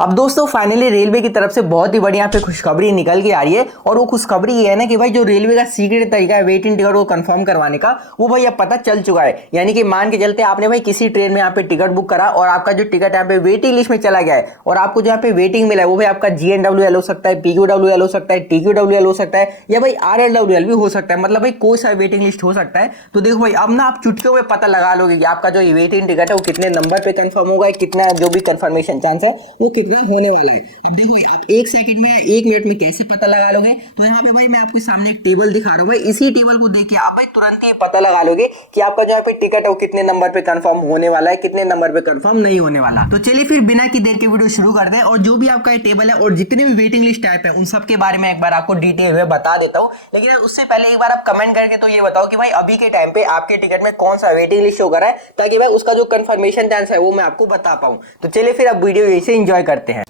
अब दोस्तों finally railway की तरफ से बहुत ही बढ़िया पे खुशखबरी निकल के आ रही है। और वो खुशखबरी ये है ना कि भाई जो रेलवे का सीक्रेट तरीका है वेट इन टिकट को कंफर्म करवाने का, वो भाई अब पता चल चुका है। यानी कि मान के चलते आपने भाई किसी ट्रेन में यहाँ पे टिकट बुक करा और आपका जो टिकट यहाँ पे वेटिंग लिस्ट में चला गया है और आपको जो यहाँ पे वेटिंग मिला है वो भाई आपका GNWL हो सकता है, PQWL हो सकता है, TQWL हो सकता है या भाई RLWL भी हो सकता है। मतलब भाई कोई सा वेटिंग लिस्ट हो सकता है। तो देखो भाई अब ना आप चुटकियों में पता लगा लोगे कि आपका जो वेटिंग टिकट है वो कितने नंबर पे कंफर्म होगा, कितना जो भी कंफर्मेशन चांस है वो कितना होने वाला है। अब देखो आप 1 सेकंड में या 1 मिनट में कैसे पता लगा लोगे, तो यहाँ पे भाई मैं आपके सामने एक टेबल दिखा रहा हूँ। भाई इसी टेबल को देख के आप भाई तुरंत ही पता लगा लोगे कि आपका जो यहाँ पे टिकट है वो कितने नंबर पे कंफर्म होने वाला है, कितने नंबर पे कंफर्म नहीं होने वाला। तो चलिए फिर बिना की देर के वीडियो शुरू करते हैं। और जो भी आपका ये टेबल है और जितने भी वेटिंग लिस्ट टाइप है उन सब के बारे में एक बार आपको डिटेल में बता देता हूँ। लेकिन उससे पहले एक बार आप कमेंट करके तो ये बताओ कि भाई अभी के टाइम पे आपके टिकट में कौन सा वेटिंग लिस्ट शो कर रहा है, ताकि भाई उसका जो कंफर्मेशन चांस है वो मैं आपको बता पाऊँ। तो चलिए फिर अब वीडियो यहीं से एंजॉय करते हैं।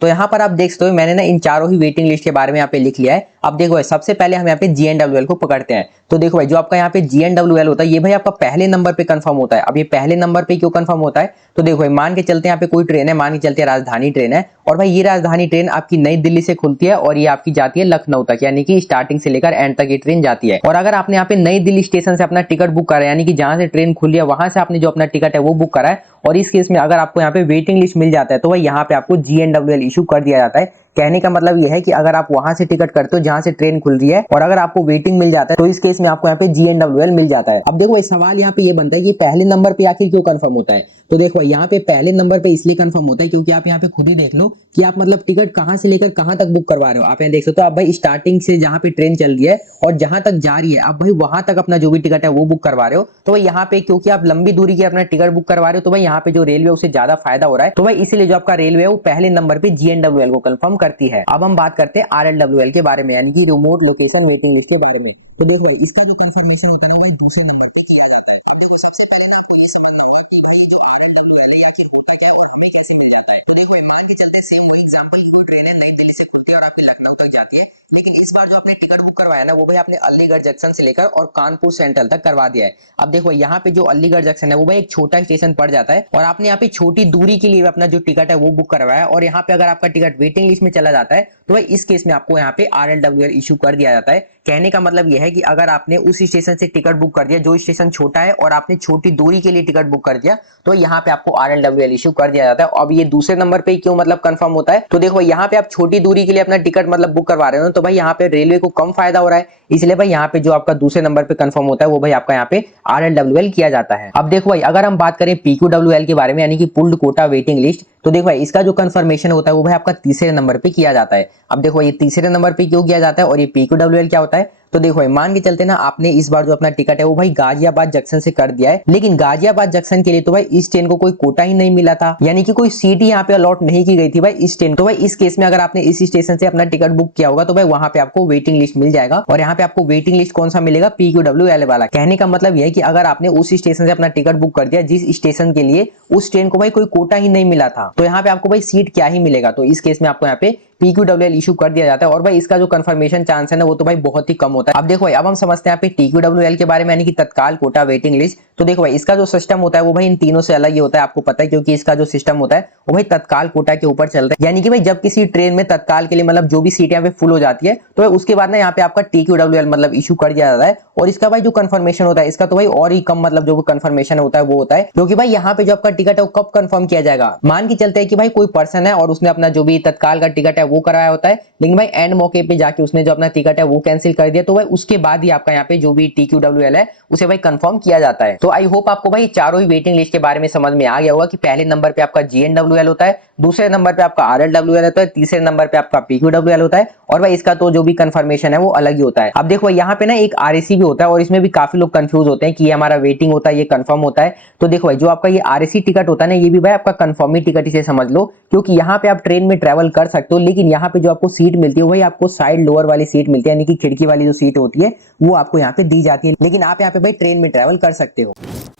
तो यहाँ पर आप देख सकते हो मैंने ना इन चारों ही वेटिंग लिस्ट के बारे में यहाँ पे लिख लिया है। अब देखो भाई सबसे पहले हम यहाँ पे GNWL को पकड़ते हैं। तो देखो भाई जो आपका यहाँ पे GNWL होता है ये भाई आपका पहले नंबर पे कंफर्म होता है। अब ये पहले नंबर पे क्यों कंफर्म होता है, तो देखो भाई मान के चलते हैं यहाँ पे कोई ट्रेन है, मान के चलते हैं राजधानी ट्रेन है और भाई ये राजधानी ट्रेन आपकी नई दिल्ली से खुलती है और ये आपकी जाती है लखनऊ तक, यानी कि स्टार्टिंग से लेकर एंड तक ये ट्रेन जाती है। और अगर आपने यहाँ पे नई दिल्ली स्टेशन से अपना टिकट बुक करा है, यानी कि जहां से ट्रेन खुली है वहां से आपने जो अपना टिकट है वो बुक करा है, और इस केस में अगर आपको यहाँ पे वेटिंग लिस्ट मिल जाता है तो भाई यहाँ पे आपको GNWL इशू कर दिया जाता है। कहने का मतलब ये है कि अगर आप वहां से टिकट करते हो जहां से ट्रेन खुल रही है और अगर आपको वेटिंग मिल जाता है तो इस केस में आपको यहाँ पे GNWL मिल जाता है। अब देखो भाई सवाल यहाँ पे ये बनता है कि पहले नंबर पे आखिर क्यों कंफर्म होता है। तो देखो यहाँ पे पहले नंबर पे इसलिए कंफर्म होता है क्योंकि आप यहाँ पे खुद ही देख लो कि आप मतलब टिकट कहां से लेकर कहां तक बुक करवा रहे हो। आप यहाँ देख सकते हो आप भाई स्टार्टिंग से जहां पे ट्रेन चल रही है और जहां तक जा रही है आप भाई वहां तक अपना जो भी टिकट है वो बुक करवा रहे हो। तो भाई यहाँ पे क्योंकि आप लंबी दूरी की अपना टिकट बुक करवा रहे हो तो भाई यहाँ पे जो रेलवे उसे ज्यादा फायदा हो रहा है। तो भाई इसीलिए जो आपका रेलवे है वो पहले नंबर पे GNWL को कंफर्म करती है। अब हम बात करते हैं RLWL के बारे में, यानी कि रिमोट लोकेशन वेटिंग लिस्ट के बारे में। तो देखो भाई इसका जो कंफर्मेशन होता है भाई दूसरे नंबर पे किया जाता है। अब देखो सबसे पहले ना आपको ये समझना होगा कि भाई ये जो RLWL है या कि क्या हमें कैसे मिल जाता है। तो देखो मान के चलते सेम वही एग्जांपल की कोई ट्रेन है नई दिल्ली से खुलती है और आपकी लखनऊ तक जाती है, लेकिन इस बार जो आपने टिकट बुक करवाया ना वो भाई आपने अलीगढ़ जंक्शन से लेकर और कानपुर सेंट्रल तक करवा दिया है। अब देखो यहाँ पे जो अलीगढ़ जंक्शन है वो भाई एक छोटा स्टेशन पड़ जाता है और आपने यहाँ पे छोटी दूरी के लिए अपना जो टिकट है वो बुक करवाया और यहाँ पे अगर आपका टिकट वेटिंग लिस्ट में चला जाता है तो भाई इस केस में आपको यहाँ पे RLWL इशू कर दिया जाता है। कहने का मतलब यह है कि अगर आपने उस स्टेशन से टिकट बुक कर दिया जो स्टेशन छोटा है और आपने छोटी दूरी के लिए टिकट बुक कर दिया तो यहाँ पे आपको RLWL इशू कर दिया जाता है। अब ये दूसरे नंबर पे क्यों मतलब कंफर्म होता है, तो देखो यहाँ पे आप छोटी दूरी के लिए अपना टिकट मतलब बुक करवा रहे हो तो भाई यहाँ पे रेलवे को कम फायदा हो रहा है, इसलिए भाई यहाँ पे जो आपका दूसरे नंबर पे कंफर्म होता है वो भाई आपका यहाँ पे RLWL किया जाता है। अब देखो भाई अगर हम बात करें PQWL के बारे में, यानी कि पुल्ड कोटा वेटिंग लिस्ट, तो देखो भाई इसका जो कंफर्मेशन होता है वो भाई आपका तीसरे नंबर पे किया जाता है। अब देखो ये तीसरे नंबर पे क्यों किया जाता है और ये PQWL क्या होता है, तो देखो भाई मान के चलते ना आपने इस बार जो अपना टिकट है वो भाई गाजियाबाद जंक्शन से कर दिया है, लेकिन गाजियाबाद जंक्शन के लिए तो भाई इस ट्रेन को कोई कोटा ही नहीं मिला था, यानी कि कोई सीट ही यहाँ पे अलॉट नहीं की गई थी भाई इस ट्रेन। तो भाई इस केस में अगर आपने इस स्टेशन से अपना टिकट बुक किया होगा तो भाई वहां पे आपको वेटिंग लिस्ट मिल जाएगा और यहाँ पे आपको वेटिंग लिस्ट कौन सा मिलेगा, PQWL वाला। कहने का मतलब यह है कि अगर आपने उस स्टेशन से अपना टिकट बुक कर दिया जिस स्टेशन के लिए उस ट्रेन को भाई कोई कोटा ही नहीं मिला था तो यहाँ पे आपको भाई सीट क्या ही मिलेगा, तो इस केस में आपको यहाँ पे PQWL इशू कर दिया जाता है और भाई इसका जो कंफर्मेशन चांस है ना वो तो भाई बहुत ही कम होता है। अब देखो भाई अब हम समझते हैं यहाँ पे TQWL के बारे में, यानी कि तत्काल कोटा वेटिंग लिस्ट। तो देखो भाई इसका जो सिस्टम होता है वो भाई इन तीनों से अलग ही होता है, आपको पता है, क्योंकि इसका जो सिस्टम होता है वो भाई तत्काल कोटा के ऊपर चलता है। यानी कि भाई जब किसी ट्रेन में तत्काल के लिए मतलब जो भी सीट यहाँ पे फुल हो जाती है तो भाई उसके बाद ना यहाँ पे आपका TQWL मतलब इशू कर दिया जाता है और इसका भाई जो कंफर्मेशन होता है इसका तो भाई और ही कम मतलब जो कंफर्मेशन होता है वो होता है, क्योंकि भाई यहाँ पे जो आपका टिकट है वो कब कंफर्म किया जाएगा, मान के चलते हैं कि भाई कोई पर्सन है और उसने अपना जो भी तत्काल का टिकट है वो कराया होता है, लेकिन भाई एंड मौके पे जाके उसने जो अपना टिकट है वो कैंसिल कर दिया तो भाई उसके बाद ही आपका यहाँ पे जो भी TQWL है उसे भाई कंफर्म किया जाता है। तो आई होप आपको भाई चारों ही वेटिंग लिस्ट के बारे में समझ में आ गया होगा कि पहले नंबर पे आपका GNWL होता है, दूसरे नंबर पे आपका RLWL होता है, तीसरे नंबर पे आपका PQWL होता है और भाई इसका तो जो भी कंफर्मेशन है वो अलग ही होता है। अब देखो यहाँ पे ना एक RAC भी होता है और इसमें भी काफी लोग कंफ्यूज होते हैं कि ये हमारा वेटिंग होता है ये कंफर्म होता है। तो देखो भाई जो आपका ये RAC टिकट होता है ना ये भी भाई आपका कंफर्म ही टिकट इसे समझ लो, क्योंकि यहाँ पे आप ट्रेन में ट्रेवल कर सकते हो लेकिन लेकिन यहाँ पे जो आपको सीट मिलती है वही आपको साइड लोअर वाली सीट मिलती है, यानी कि खिड़की वाली जो सीट होती है वो आपको यहाँ पे दी जाती है। लेकिन आप यहाँ पे भाई ट्रेन में ट्रैवल कर सकते हो।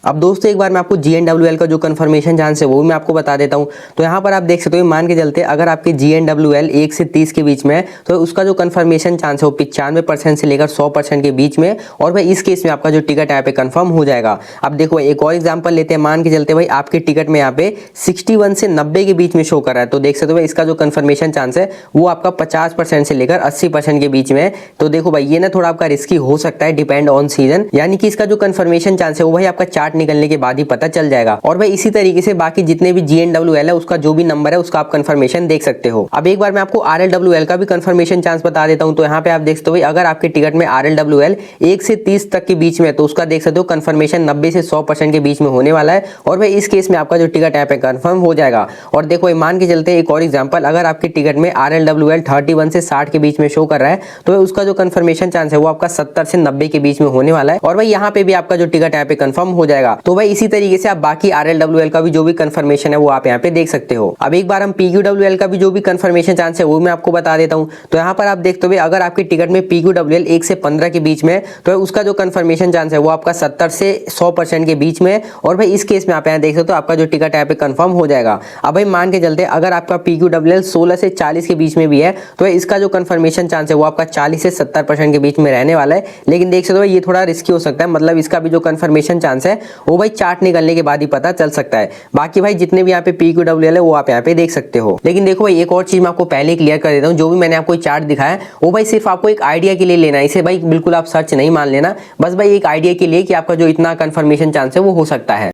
अब दोस्तों एक बार मैं आपको GNWL का जो कंफर्मेशन चांस है वो भी मैं आपको बता देता हूँ। तो यहाँ पर आप देख सकते हो, मान के चलते अगर आपके GNWL 1 से 30 के बीच में है तो उसका जो कंफर्मेशन चांस है वो 95% से लेकर 100% के बीच में, और भाई इस केस में आपका जो टिकट यहाँ पे कंफर्म हो जाएगा। अब देखो एक और एग्जांपल लेते हैं, मान के चलते भाई आपके टिकट में यहाँ पे 61 से 90 के बीच में शो कर रहा है, तो देख सकते हो भाई इसका जो कंफर्मेशन चांस है वो आपका 50% से लेकर 80% के बीच में है। तो देखो भाई ये ना थोड़ा आपका रिस्की हो सकता है, डिपेंड ऑन सीजन, यानी कि इसका जो कंफर्मेशन चांस है वो भाई आपका चार्ट निकलने के बाद ही पता चल जाएगा। और भाई इसी तरीके से बाकी जितने भी GNWL है उसका जो भी नंबर है उसका आप कंफर्मेशन देख सकते हो। अब एक बार मैं आपको RLWL का भी कंफर्मेशन चांस बता देता हूं। तो यहाँ पे आप देख सकते हो अगर आपके टिकट में RLWL 1 से 30 तक के बीच में है तो उसका देख सकते हो कंफर्मेशन 90 से 100% के बीच में होने वाला है, और भाई इस केस में आपका जो टिकट यहाँ पे कंफर्म हो जाएगा। और देखो मान के चलते एक और एग्जांपल, अगर आपके टिकट में RLWL 31 से 60 के बीच में शो कर रहा है तो उसका जो कंफर्मेशन चांस है वो आपका 70 से 90 के बीच में होने वाला है, और भाई यहाँ पे भी आपका जो टिकट यहाँ पे कंफर्म हो जाएगा। तो भाई इसी तरीके से आप बाकी RLWL का भी जो भी कंफर्मेशन है वो आप यहाँ पे देख सकते हो। अब एक बार हम PQWL का भी जो भी कंफर्मेशन चांस है वो मैं आपको बता देता हूँ। तो यहाँ पर आप देखते हो अगर आपके टिकट में PQWL 1 से 15 के बीच में तो उसका जो कंफर्मेशन चांस है वो आपका 70 से 100% के बीच में, और भाई इस केस में आप यहाँ देख सकते हो आपका जो टिकट यहाँ पे कंफर्म हो जाएगा। अब भाई मान के चलते अगर आपका PQWL 16 से 40 के बीच में भी है तो इसका जो कंफर्मेशन चांस है वो आपका 40 से 70% के बीच में रहने वाला है। लेकिन देख सकते हो ये थोड़ा रिस्की हो सकता है, मतलब इसका भी जो कंफर्मेशन चांस है वो भाई चार्ट निकलने के बाद ही पता चल सकता है। बाकी भाई जितने भी यहाँ पे PQWL है वो आप यहाँ पे देख सकते हो। लेकिन देखो भाई एक और चीज मैं आपको पहले क्लियर कर देता हूँ, जो भी मैंने आपको चार्ट दिखाया वो भाई सिर्फ आपको एक आइडिया के लिए लेना है, इसे भाई बिल्कुल आप सर्च नहीं मान लेना, बस भाई एक आइडिया के लिए कि आपका जो इतना कंफर्मेशन चांस है वो हो सकता है।